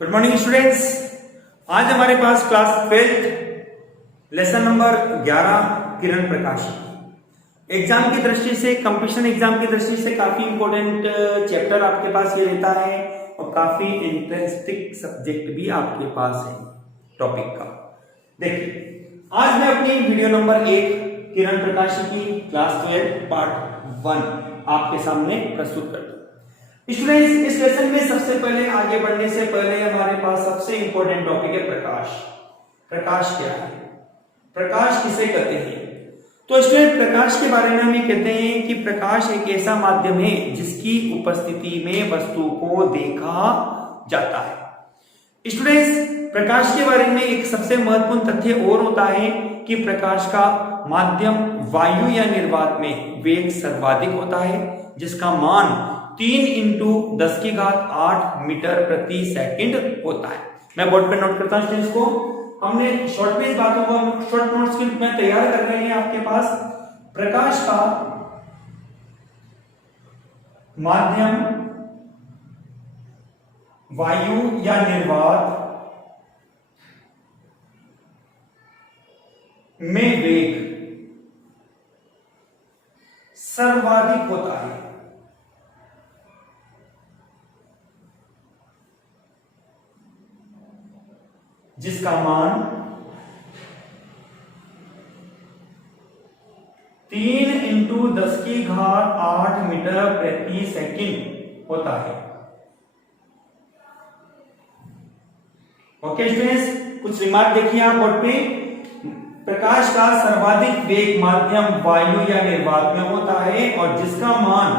Good morning students. आज हमारे पास class 12 lesson number 11 किरण प्रकाश exam की दृष्टि से, कंपटीशन एग्जाम की दृष्टि से काफी इंपॉर्टेंट चैप्टर आपके पास ये रहता है और काफी इंटरेस्टिंग सब्जेक्ट भी आपके पास है टॉपिक का। देखिए, आज मैं अपनी वीडियो नंबर 1 किरण प्रकाश की क्लास 12 पार्ट 1 आपके सामने प्रस्तुत करता हूं। स्टूडेंट्स, इस लेसन में सबसे पहले आगे बढ़ने से पहले हमारे पास सबसे इंपॉर्टेंट टॉपिक है प्रकाश। प्रकाश क्या है, प्रकाश किसे कहते हैं? तो स्टूडेंट, प्रकाश के बारे में हम ये कहते हैं कि प्रकाश एक ऐसा माध्यम है जिसकी उपस्थिति में वस्तु को देखा जाता है। स्टूडेंट्स, प्रकाश के बारे में एक सबसे महत्वपूर्ण तथ्य और होता है कि प्रकाश का माध्यम वायु या निर्वात में वेग सर्वाधिक होता है, जिसका मान 3 × 10⁸ मीटर प्रति सेकंड होता है। मैं बोर्ड पे नोट करता हूं स्टूडेंट्स को। हमने शॉर्ट में इस बातों को हम शॉर्ट नोट्स के में तैयार कर रहे हैं आपके पास। प्रकाश का माध्यम वायु या निर्वात में वेग सर्वाधिक होता है, जिसका मान 3 × 10⁸ मीटर प्रति सेकंड होता है। ओके स्टूडेंट्स, कुछ रिमार्क देखिए आप बोर्ड पे। प्रकाश का सर्वाधिक वेग माध्यम वायु या निर्वात में होता है और जिसका मान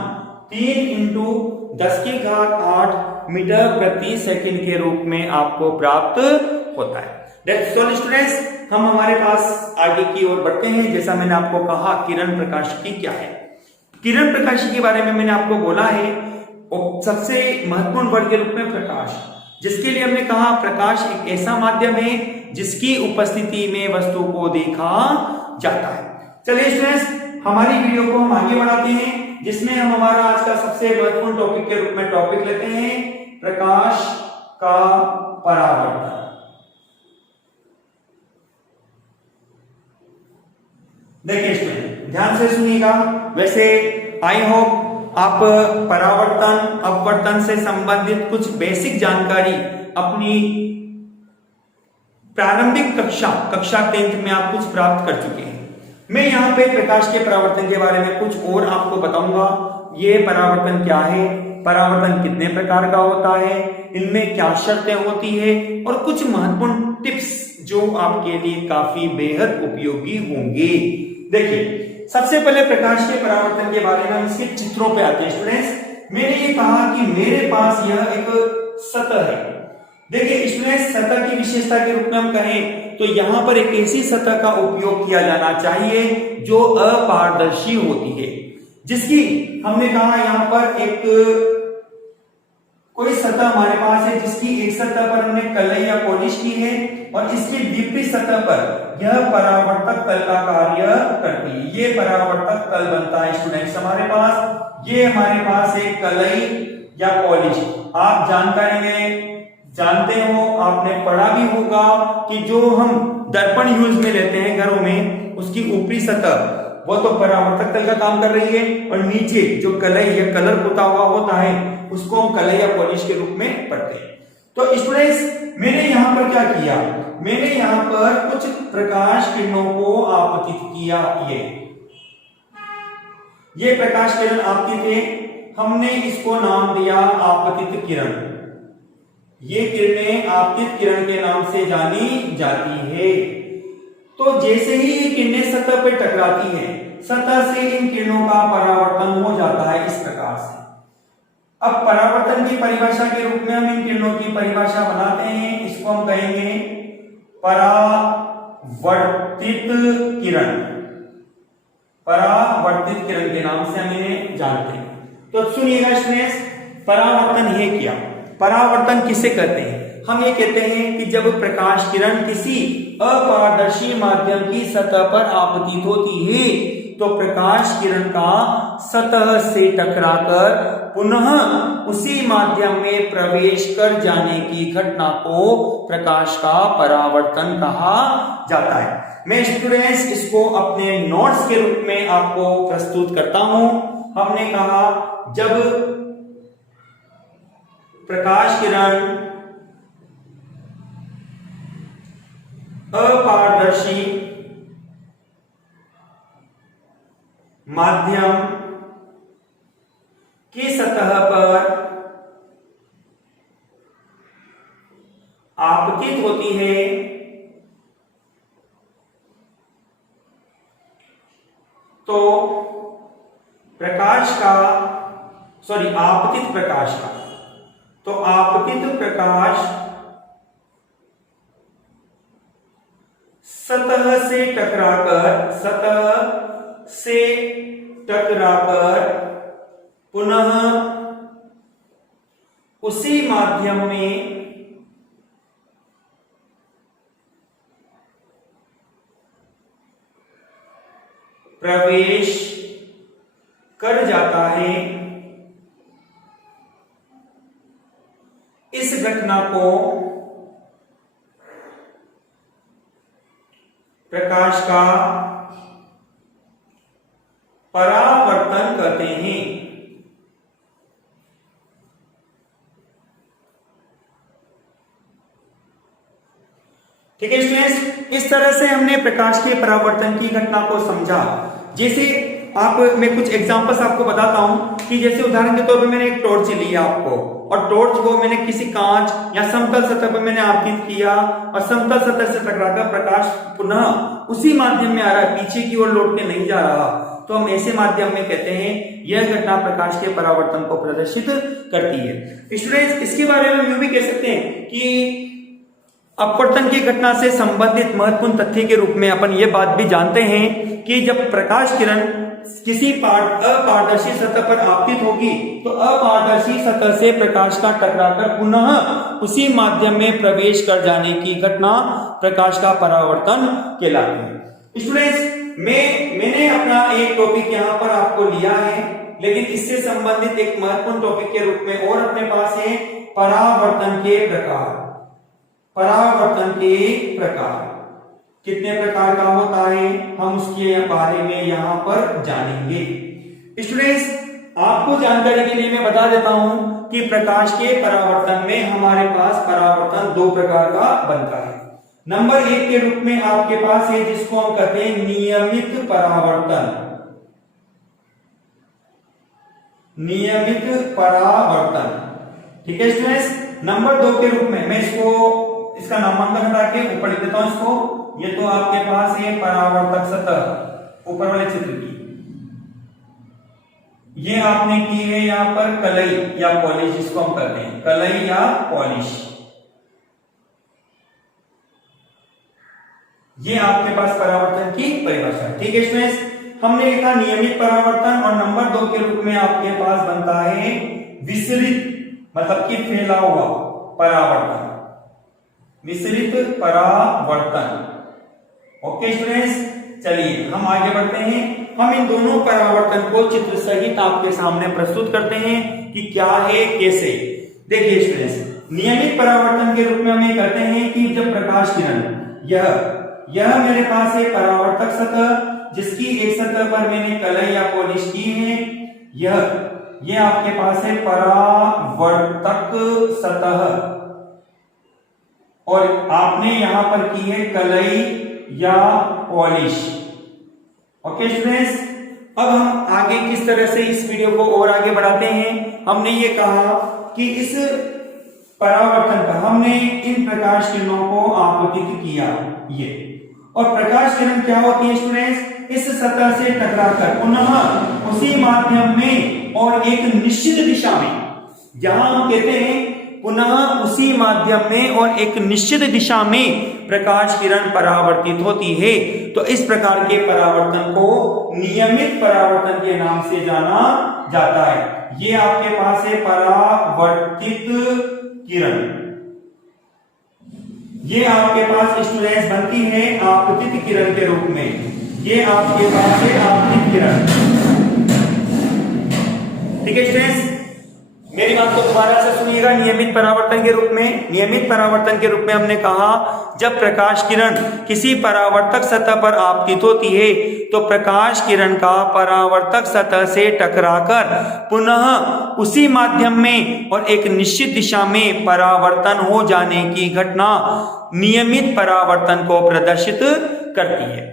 3 × 10⁸ मीटर प्रति सेकंड के रूप में आपको प्राप्त होता है। That's all students. हम हमारे पास आगे की ओर बढ़ते हैं। जैसा मैंने आपको कहा, किरण प्रकाशिकी क्या है? किरण प्रकाशिकी के बारे में मैंने आपको बोला है सबसे महत्वपूर्ण वर्ड के रूप में प्रकाश, जिसके लिए हमने कहा प्रकाश एक ऐसा माध्यम है जिसकी उपस्थिति में वस्तु को देखा जाता है। चलिए स्टूडेंट्स, हमारी वीडियो को हम आगे बढ़ाते हैं, जिसमें हम हमारा आज का सबसे महत्वपूर्ण टॉपिक के रूप में टॉपिक लेते हैं प्रकाश का परावर्तन। देखिए स्टूडेंट, ध्यान से सुनिएगा। वैसे आई होप आप परावर्तन अपवर्तन से संबंधित कुछ बेसिक जानकारी अपनी प्रारंभिक कक्षा 10th में आप कुछ प्राप्त कर चुके हैं। मैं यहाँ पे प्रकाश के परावर्तन के बारे में कुछ और आपको बताऊंगा। ये परावर्तन क्या है, परावर्तन कितने प्रकार का होता है, इनमें क्या शर्तें होती है और कुछ महत्वपूर्ण टिप्स जो आपके लिए काफी बेहद उपयोगी होंगे। देखिए, सबसे पहले प्रकाश के परावर्तन के बारे में हम इसके चित्रों पे आते हैं स्टूडेंट्स। मैंने ये कहा कि मेरे पास यह एक सतह है। देखिए स्टूडेंट्स, सतह की विशेषता के रूप में हम कहें तो यहां पर एक ऐसी सतह का उपयोग किया जाना चाहिए जो अपारदर्शी होती है, जिसकी हमने कहा यहां पर एक कोई सतह हमारे पास है जिसकी एक सतह पर हमने कलई या पॉलिश की है और इसकी विपरीत सतह पर यह परावर्तक तल का कार्य करती है। ये परावर्तक तल बनता है स्टूडेंट्स हमारे पास। ये हमारे पास एक कलई या पॉलिश। आप जानकारी में जानते हो, आपने पढ़ा भी होगा कि जो हम दर्पण यूज में लेते हैं घरों में, उसकी ऊपरी सतह वो तो परावर्तक तल का काम कर रही है और नीचे जो कलई या कलर पुता हुआ होता है उसको हम कलई या पॉलिश के रूप में पढ़ते हैं। तो स्टूडेंट्स, मैंने यहां पर क्या किया, मैंने यहां पर कुछ प्रकाश किरणों को आपतित किया। ये प्रकाश किरण आपतित है, हमने इसको नाम दिया आपतित किरण। ये किरणें आपतित किरण के नाम से जानी जाती है। तो जैसे ही ये किरणें सतह पर टकराती हैं, सतह से इन किरणों का परावर्तन हो जाता है इस प्रकार से। अब परावर्तन की परिभाषा के रूप में हम इन किरणों की परिभाषा बनाते हैं, इसको हम कहेंगे परावर्तित किरण। परावर्तित किरण के नाम से हम इन्हें जानते हैं। तो सुनिएगा स्टूडेंट्स, परावर्तन है क्या? परावर्तन किसे कहते हैं? हम ये कहते हैं कि जब प्रकाश किरण किसी अपारदर्शी माध्यम की सतह पर आपतित होती है तो प्रकाश किरण का सतह से टकराकर पुनः उसी माध्यम में प्रवेश कर जाने की घटना को प्रकाश का परावर्तन कहा जाता है। मैं स्टूडेंट्स इसको अपने नोट्स के रूप में आपको प्रस्तुत करता हूं। हमने कहा जब प्रकाश किरण अपारदर्शी माध्यम की सतह पर आपतित होती है तो आपतित प्रकाश का, तो आपतित प्रकाश सतह से टकराकर पुनः उसी माध्यम में प्रवेश कर जाता है। इस घटना को प्रकाश का परावर्तन कहते हैं। ठीक है स्टूडेंट्स, इस तरह से हमने प्रकाश के परावर्तन की घटना को समझा। जैसे मैं कुछ एग्जांपल्स आपको बताता हूं कि जैसे उदाहरण के तौर पे मैंने एक टॉर्च ली है आपको, और टॉर्च को मैंने किसी कांच या समतल सतह पर मैंने आपतित किया और समतल सतह से टकराकर प्रकाश पुनः उसी माध्यम में आ रहा है, पीछे की ओर लौट के नहीं जा रहा, तो हम ऐसे माध्यम में कहते हैं यह घटना प्रकाश के परावर्तन को प्रदर्शित करती है। स्टूडेंट्स, इसके बारे में यूं भी कह सकते हैं कि अपवर्तन की घटना से संबंधित महत्वपूर्ण तथ्य के रूप में अपन ये बात भी जानते हैं कि जब प्रकाश किरण किसी अपारदर्शी सतह पर आपतित होगी तो अपारदर्शी सतह से प्रकाश का टकराकर पुनः उसी माध्यम में प्रवेश कर जाने की घटना प्रकाश का परावर्तन कहलाती है। स्टूडेंट्स, मैंने अपना एक टॉपिक यहाँ पर आपको लिया है, लेकिन इससे संबंधित एक महत्वपूर्ण टॉपिक के रूप में और अपने पास है परावर्तन के प्रकार। परावर्तन के प्रकार कितने प्रकार का होता है, हम उसके बारे में यहाँ पर जानेंगे। स्टूडेंट्स, आपको जानकारी के लिए मैं बता देता हूं कि प्रकाश के परावर्तन में हमारे पास परावर्तन दो प्रकार का बनता है। नंबर 1 के रूप में आपके पास है जिसको हम कहते हैं नियमित परावर्तन। नियमित परावर्तन, ठीक है स्टूडेंट्स। नंबर 2 के रूप में मैं इसका नामांकन हटा के ऊपर लिख देता हूं इसको। ये तो आपके पास है परावर्तक सतह ऊपर वाले चित्र की, ये आपने की है यहां पर कलई या पॉलिश, जिसको हम कहते हैं कलई या पॉलिश। ये आपके पास परावर्तन की परिभाषा है। ठीक है स्टूडेंट्स, हमने लिखा नियमित परावर्तन, और नंबर 2 के रूप में आपके पास बनता है विसरित, मतलब कि फैला हुआ परावर्तन, विसरित परावर्तन। ओके स्टूडेंट्स, चलिए हम आगे बढ़ते हैं। हम इन दोनों परावर्तन को चित्र सहित आपके सामने प्रस्तुत करते हैं कि क्या है, कैसे। देखिए स्टूडेंट्स, नियमित परावर्तन के रूप में हम ये कहते हैं कि जब प्रकाश किरण यह मेरे पास है परावर्तक सतह, जिसकी एक सतह पर मैंने कलई या पॉलिश की है, यह आपके पास है परावर्तक सतह, और आपने यहां पर की है कलई या पॉलिश। ओके स्टूडेंट्स, अब हम आगे किस तरह से इस वीडियो को और आगे बढ़ाते हैं। हमने ये कहा कि इस परावर्तन पर हमने इन प्रकाश किरणों को आपतित किया, ये और प्रकाश किरण क्या होती है स्टूडेंट्स? इस सतह से टकराकर पुनः उसी माध्यम में और एक निश्चित दिशा में, जहां हम कहते हैं पुनः उसी माध्यम में और एक निश्चित दिशा में प्रकाश किरण परावर्तित होती है, तो इस प्रकार के परावर्तन को नियमित परावर्तन के नाम से जाना जाता है। ये आपके पास है परावर्तित किरण, ये आपके पास स्टूडेंट्स बनती है आपतित किरण के रूप में। ये आपके पास है आपतित किरण। ठीक है स्टूडेंट्स, मेरी बात को दोबारा से सुनिएगा। नियमित परावर्तन के रूप में, नियमित परावर्तन के रूप में हमने कहा जब प्रकाश किरण किसी परावर्तक सतह पर आपतित होती है तो प्रकाश किरण का परावर्तक सतह से टकराकर पुनः उसी माध्यम में और एक निश्चित दिशा में परावर्तन हो जाने की घटना नियमित परावर्तन को प्रदर्शित करती है।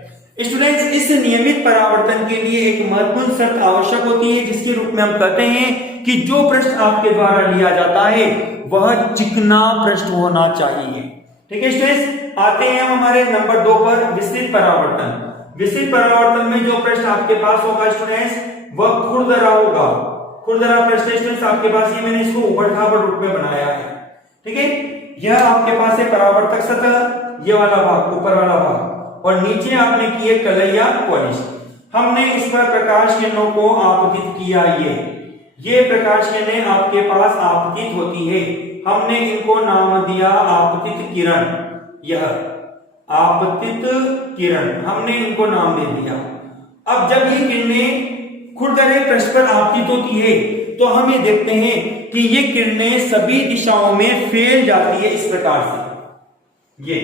स्टूडेंट्स, इस नियमित परावर्तन के लिए एक महत्वपूर्ण शर्त आवश्यक होती है, जिसके रूप में हम कहते हैं कि जो पृष्ठ आपके द्वारा लिया जाता है वह चिकना पृष्ठ होना चाहिए। ठीक है स्टूडेंट्स, आते हैं हम हमारे नंबर 2 पर, विस्तृत परावर्तन। विस्तृत परावर्तन में जो पृष्ठ आपके पास होगा स्टूडेंट्स वह खुरदरा होगा। खुरदरा पृष्ठ स्टूडेंट्स आपके पास, ये मैंने इसको ऊबड़-खाबड़ रूप में बनाया है। ठीक है, यह आपके पास है परावर्तक सतह, ये वाला भाग, ऊपर वाला भाग, और नीचे आपने की है कलैया पॉलिश। हमने इस पर प्रकाश किरणों को आपतित किया। ये प्रकाश किरणें आपके पास आपतित होती है, हमने इनको नाम दिया आपतित किरण। यह आपतित किरण हमने इनको नाम दे दिया। अब जब ये किरणें खुरदरे पृष्ठ पर आपतित होती है तो हम ये देखते हैं कि ये किरणें सभी दिशाओं में फैल जाती है इस प्रकार से। ये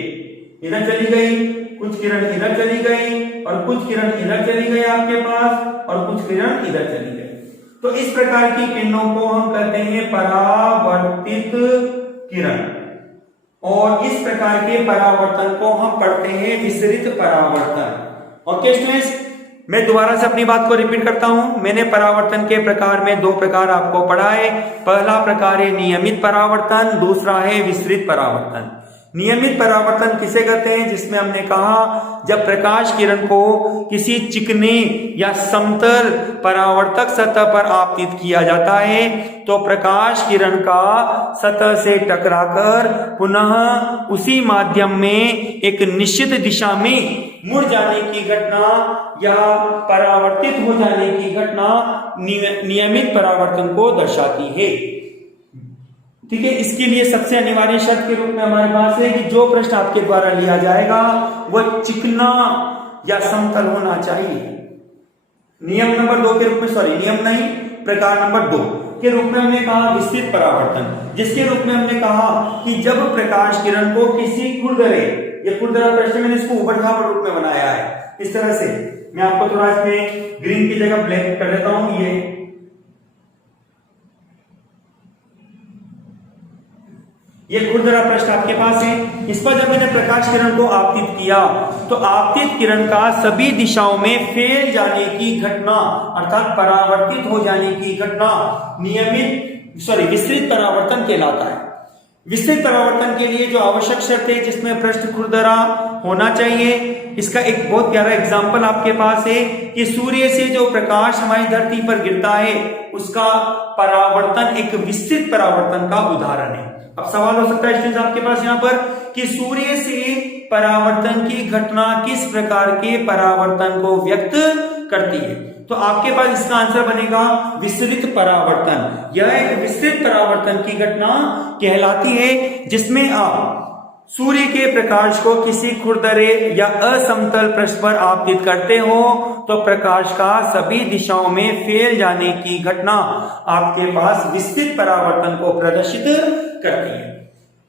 इधर चली गई, कुछ किरण इधर चली गई, और कुछ किरण इधर चली गई आपके पास, और कुछ किरण इधर चली गई। तो इस प्रकार की किरणों को हम कहते हैं परावर्तित किरण, और इस प्रकार के परावर्तन को हम पढ़ते हैं विस्तृत परावर्तन। ओके स्टूडेंट्स, मैं दोबारा से अपनी बात को रिपीट करता हूं। मैंने परावर्तन के प्रकार में 2 प्रकार आपको पढ़ा है। पहला प्रकार है नियमित परावर्तन, दूसरा है विस्तृत परावर्तन। नियमित परावर्तन किसे कहते हैं? जिसमें हमने कहा जब प्रकाश किरण को किसी चिकने या समतल परावर्तक सतह पर आपतित किया जाता है तो प्रकाश किरण का सतह से टकराकर पुनः उसी माध्यम में एक निश्चित दिशा में मुड़ जाने की घटना या परावर्तित हो जाने की घटना नियमित परावर्तन को दर्शाती है। ठीक है, इसके लिए सबसे अनिवार्य शर्त के रूप में हमारे पास है कि जो पृष्ठ आपके द्वारा लिया जाएगा वह चिकना या समतल होना चाहिए। नियम नंबर 2 के रूप में, नियम नहीं, प्रकार नंबर 2 के रूप में हमने कहा विस्तृत परावर्तन, जिसके रूप में हमने कहा कि जब प्रकाश किरण को किसी खुरदरे, ये खुरदरा पृष्ठ मैंने इसको ऊबड़-खाबड़ रूप में बनाया है इस तरह से। मैं आपको थोड़ा इसमें ग्रीन की जगह ब्लैक कर देता हूं। ये खुरदरा पृष्ठ आपके पास है। इस पर जब मैंने प्रकाश किरण को आपतित किया तो आपतित किरण का सभी दिशाओं में फैल जाने की घटना अर्थात परावर्तित हो जाने की घटना विस्तृत परावर्तन कहलाता है। विस्तृत परावर्तन के लिए जो आवश्यक शर्त है जिसमें पृष्ठ खुरदरा होना चाहिए, इसका एक बहुत प्यारा एग्जाम्पल आपके पास है कि सूर्य से जो प्रकाश हमारी धरती पर गिरता है उसका परावर्तन एक विस्तृत परावर्तन का उदाहरण है। अब सवाल हो सकता है स्टूडेंट्स आपके पास यहाँ पर कि सूर्य से परावर्तन की घटना किस प्रकार के परावर्तन को व्यक्त करती है, तो आपके पास इसका आंसर बनेगा विस्तृत परावर्तन। यह एक विस्तृत परावर्तन की घटना कहलाती है जिसमें आप सूर्य के प्रकाश को किसी खुरदरे या असमतल पृष्ठ पर आपतित करते हो तो प्रकाश का सभी दिशाओं में फैल जाने की घटना आपके पास विस्तृत परावर्तन को प्रदर्शित करती है।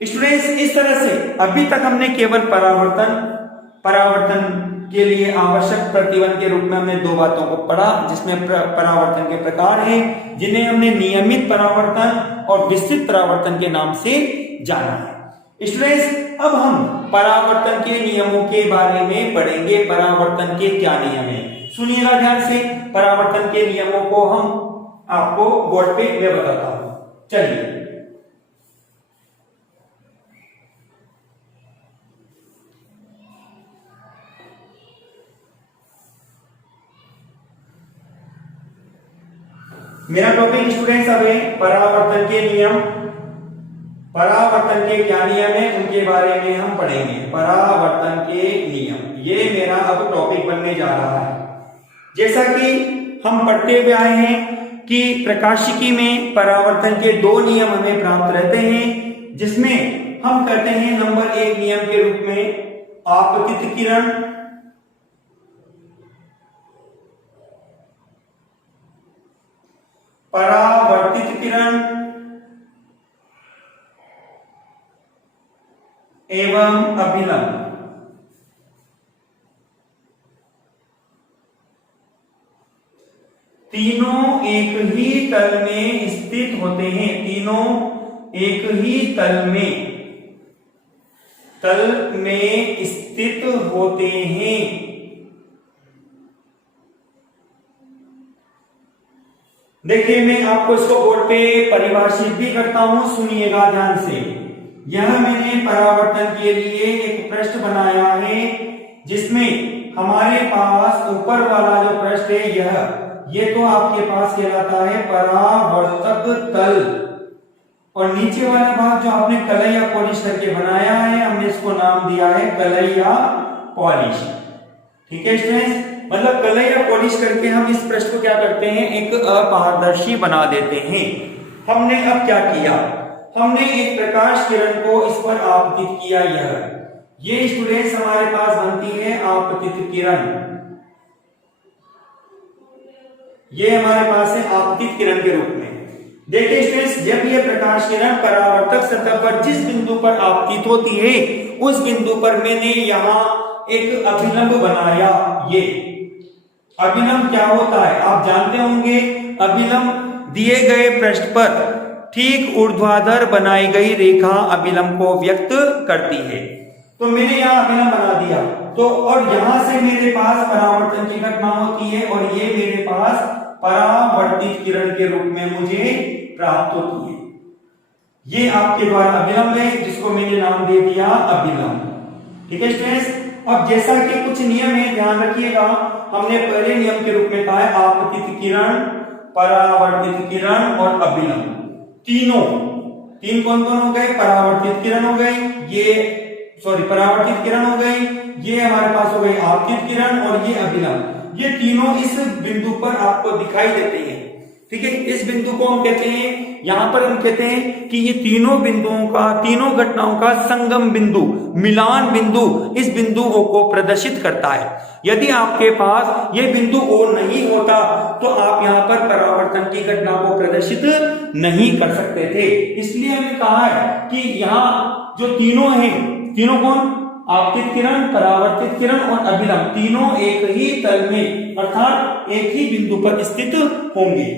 स्टूडेंट्स, इस तरह से अभी तक हमने केवल परावर्तन के लिए आवश्यक प्रतिबंध के रूप में हमने 2 बातों को पढ़ा, जिसमें परावर्तन के प्रकार हैं जिन्हें हमने नियमित परावर्तन और विस्तृत परावर्तन के नाम से जाना है। स्टूडेंट्स, अब हम परावर्तन के नियमों के बारे में पढ़ेंगे। परावर्तन के क्या नियम हैं, सुनिएगा ध्यान से। परावर्तन के नियमों को हम आपको बोर्ड पे मैं बताता हूं। चलिए, मेरा टॉपिक स्टूडेंट्स अब है परावर्तन के नियम। परावर्तन के क्या नियम है उनके बारे में हम पढ़ेंगे। परावर्तन के नियम, ये मेरा अब टॉपिक बनने जा रहा है। जैसा कि हम पढ़ते हुए आए हैं कि प्रकाशिकी में परावर्तन के 2 नियम हमें प्राप्त रहते हैं, जिसमें हम करते हैं नंबर 1 नियम के रूप में आपतित किरण, परावर्तित किरण एवं अभिलंब। तीनों एक ही तल में स्थित होते हैं। तीनों एक ही तल में स्थित होते हैं। देखिए मैं आपको इसको बोर्ड पे परिभाषित भी करता हूं, सुनिएगा ध्यान से। यह मैंने परावर्तन के लिए एक पृष्ठ बनाया है, जिसमें हमारे पास ऊपर वाला जो पृष्ठ है ये तो आपके पास कहलाता है परावर्तक तल, और नीचे वाला भाग जो आपने कलैया पॉलिश करके बनाया है, हमने इसको नाम दिया है कलैया पॉलिश। ठीक है स्टूडेंट्स, मतलब कलैया पॉलिश करके हम इस पृष्ठ को क्या करते हैं, एक अपारदर्शी बना देते हैं। हमने अब क्या किया, हमने एक प्रकाश किरण को इस पर आपतित किया। ये स्टूडेंट्स हमारे पास बनती है आपतित किरण। ये हमारे पास है आपतित किरण के रूप में। देखिए स्टूडेंट्स, जब ये प्रकाश किरण परावर्तक सतह पर जिस बिंदु पर आपतित होती है, उस बिंदु पर मैंने यहाँ एक अभिलंब बनाया। ये अभिलंब क्या होता है आप जानते होंगे। अभिलंब दिए गए पृष्ठ पर ठीक ऊर्ध्वाधर बनाई गई रेखा अभिलंब को व्यक्त करती है। तो मैंने यहाँ अभिलंब बना दिया, तो और यहां से मेरे पास परावर्तन की घटना होती है, और ये मेरे पास परावर्तित किरण के रूप में मुझे प्राप्त होती है। ये आपके द्वारा अभिलंब है, जिसको मैंने नाम दे दिया अभिलंब। ठीक है स्टूडेंट्स, अब जैसा कि कुछ नियम है ध्यान रखिएगा। हमने पहले नियम के रूप में कहा है आपतित किरण, परावर्तित किरण और अभिलंब। तीन कौन कौन हो गए, परावर्तित किरण हो गई, परावर्तित किरण हो गई, ये हमारे पास हो गई आपतित किरण, और ये अभिलंब। ये तीनों इस बिंदु पर आपको दिखाई देते हैं। ठीक है, इस बिंदु को हम कहते हैं, यहां पर हम कहते हैं कि ये तीनों बिंदुओं का, तीनों घटनाओं का संगम बिंदु, मिलान बिंदु इस बिंदु O को प्रदर्शित करता है। यदि आपके पास ये बिंदु O नहीं होता तो आप यहाँ पर परावर्तन की घटना को प्रदर्शित नहीं कर सकते थे। इसलिए हमने कहा है कि यहाँ जो तीनों हैं, तीनों कौन, आपतित किरण, परावर्तित किरण और अभिलंब, तीनों एक ही तल में अर्थात एक ही बिंदु पर स्थित होंगे।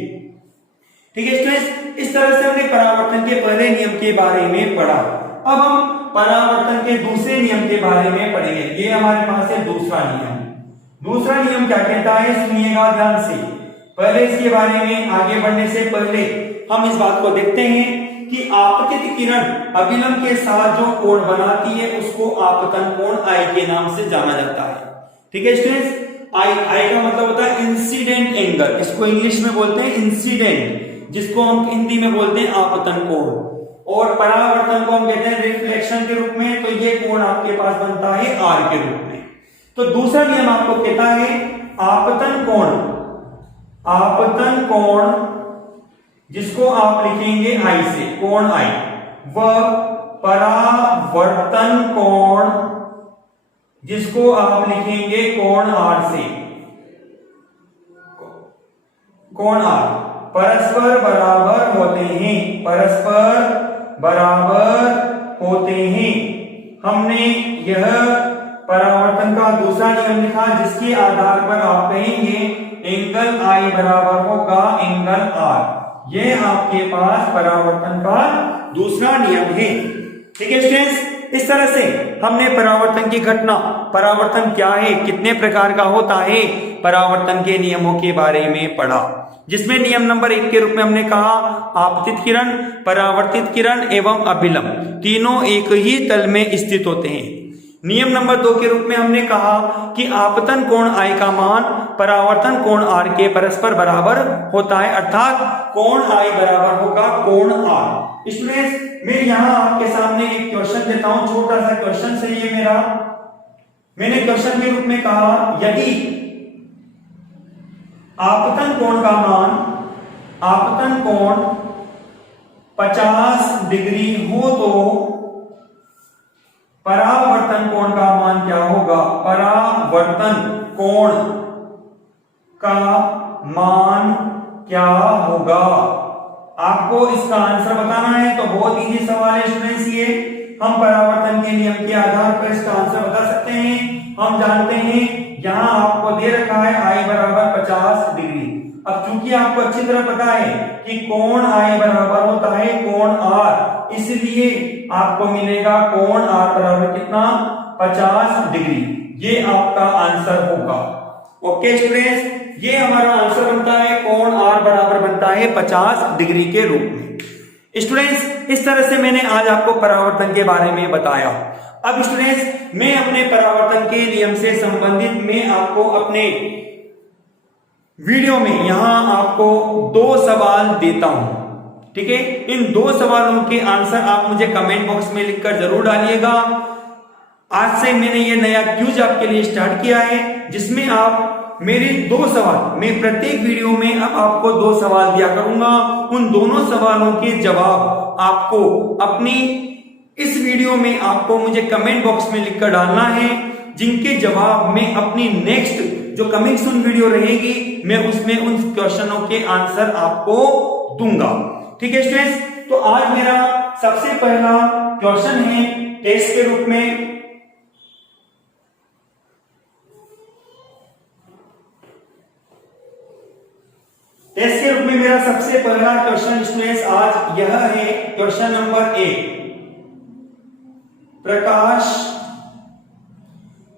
ठीक है स्टूडेंट्स, इस तरह से हमने परावर्तन के पहले नियम के बारे में पढ़ा। अब हम परावर्तन के दूसरे नियम के बारे में पढ़ेंगे। ये हमारे पास है दूसरा नियम। दूसरा नियम क्या कहता है, सुनिएगा ध्यान से। पहले इसके बारे में आगे बढ़ने से पहले हम इस बात को देखते हैं कि आपतित किरण अभिलंब के साथ जो कोण बनाती है उसको आपतन कोण आई के नाम से जाना जाता है। ठीक है स्टूडेंट्स, आई का मतलब होता है इंसिडेंट एंगल, इसको इंग्लिश में बोलते हैं इंसिडेंट, जिसको हम हिंदी में बोलते हैं आपतन कोण, और परावर्तन को हम कहते हैं रिफ्लेक्शन के रूप में। तो ये कोण आपके पास बनता है आर के रूप में। तो दूसरा नियम आपको कहता है आपतन कोण जिसको आप लिखेंगे आई से, कोण आई, व परावर्तन कोण जिसको आप लिखेंगे कोण आर से, कोण आर परस्पर बराबर होते हैं, परस्पर बराबर होते हैं। हमने यह परावर्तन का दूसरा नियम लिखा, जिसके आधार पर आप कहेंगे एंगल आई बराबर होगा एंगल आर। ये आपके पास परावर्तन का दूसरा नियम है। ठीक है स्टूडेंट्स, इस तरह से हमने परावर्तन की घटना, परावर्तन क्या है, कितने प्रकार का होता है, परावर्तन के नियमों के बारे में पढ़ा, जिसमें नियम नंबर 1 के रूप में हमने कहा आपतित किरण, परावर्तित किरण एवं अभिलंब तीनों एक ही तल में स्थित होते हैं। नियम नंबर 2 के रूप में हमने कहा कि आपतन कोण I का मान परावर्तन कोण R के परस्पर बराबर होता है, अर्थात कोण I बराबर होगा कोण R। स्टूडेंट्स, मैं यहाँ आपके सामने एक क्वेश्चन देता हूं, छोटा सा क्वेश्चन से ये मेरा, मैंने क्वेश्चन के रूप में कहा यदि आपतन कोण का मान, आपतन कोण 50 डिग्री हो तो परावर्तन कोण का मान क्या होगा? परावर्तन कोण का मान क्या होगा? आपको इसका आंसर बताना है। तो बहुत इजी सवाल है स्टूडेंट्स, ये हम परावर्तन के नियम के आधार पर इसका आंसर बता सकते हैं। हम जानते हैं यहां आपको दे रखा है I बराबर 50 डिग्री। अब चूंकि आपको अच्छी तरह पता है कि कोण I बराबर होता है कोण R, इसलिए आपको मिलेगा कोण R बराबर कितना? 50 डिग्री। ये आपका आंसर होगा। ओके स्टूडेंट्स, ये हमारा आंसर बनता है कोण R बराबर बनता है 50 डिग्री के रूप में। स्टूडेंट्स, इस तरह से मैंने आज आपको परावर्तन के बारे में बताया। अब स्टूडेंट्स, मैं अपने परावर्तन के नियम से संबंधित मैं आपको अपने वीडियो में यहां आपको 2 सवाल देता हूं, ठीक है। इन 2 सवालों के आंसर आप मुझे कमेंट बॉक्स में लिखकर जरूर डालिएगा। आज से मैंने ये नया क्यूज आपके लिए स्टार्ट किया है, जिसमें आप मेरे 2 सवाल, मैं प्रत्येक वीडियो में अब आपको 2 सवाल दिया करूंगा। उन दोनों सवालों के जवाब आपको अपनी इस वीडियो में आपको मुझे कमेंट बॉक्स में लिखकर डालना है, जिनके जवाब मैं अपनी नेक्स्ट जो कमिंग सून वीडियो रहेगी मैं उसमें उन क्वेश्चनों के आंसर आपको दूंगा, ठीक है स्टूडेंट्स। तो आज मेरा सबसे पहला क्वेश्चन है टेस्ट के रूप में, टेस्ट के रूप में मेरा सबसे पहला क्वेश्चन स्टूडेंट्स आज यह है, क्वेश्चन नंबर 1। प्रकाश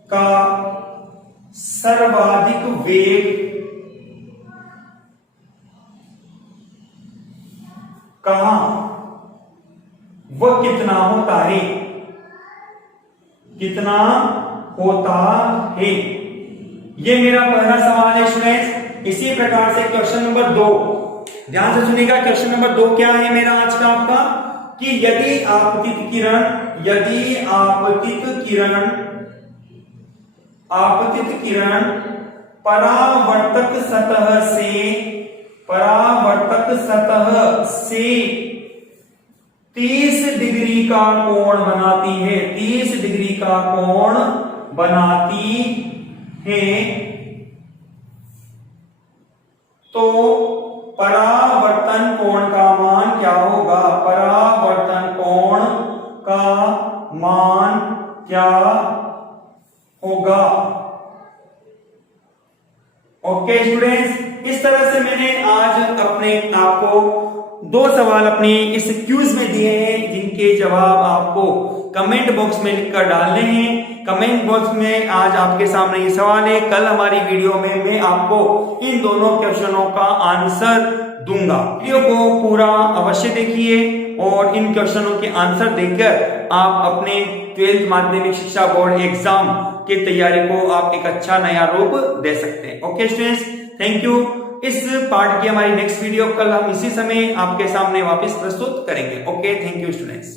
का सर्वाधिक वेग कहां वह कितना होता है? कितना होता है? ये मेरा पहला सवाल है स्टूडेंट्स। इसी प्रकार से क्वेश्चन नंबर 2, ध्यान से सुनिएगा। क्वेश्चन नंबर 2 क्या है मेरा आज का आपका, कि यदि आपतित किरण परावर्तक सतह से 30 डिग्री का कोण बनाती है, 30 डिग्री का कोण बनाती है, तो परावर्तन कोण का मान क्या होगा? परावर्तन कोण का मान क्या होगा? ओके स्टूडेंट्स, इस तरह से मैंने आज अपने आपको 2 सवाल अपनी इस क्यूज में दिए हैं, जिनके जवाब आपको कमेंट बॉक्स में लिखकर डालने हैं। कमेंट बॉक्स में आज आपके सामने ये सवाल है, कल हमारी वीडियो में मैं आपको इन दोनों क्वेश्चनों का आंसर दूंगा। वीडियो को पूरा अवश्य देखिए और इन क्वेश्चनों के आंसर देखकर आप अपने 12th माध्यमिक शिक्षा बोर्ड एग्जाम की तैयारी को आप एक अच्छा नया रूप दे सकते हैं। Okay students, thank you. इस पार्ट की हमारी नेक्स्ट वीडियो कल हम इसी समय आपके सामने वापस प्रस्तुत करेंगे। Okay, thank you students.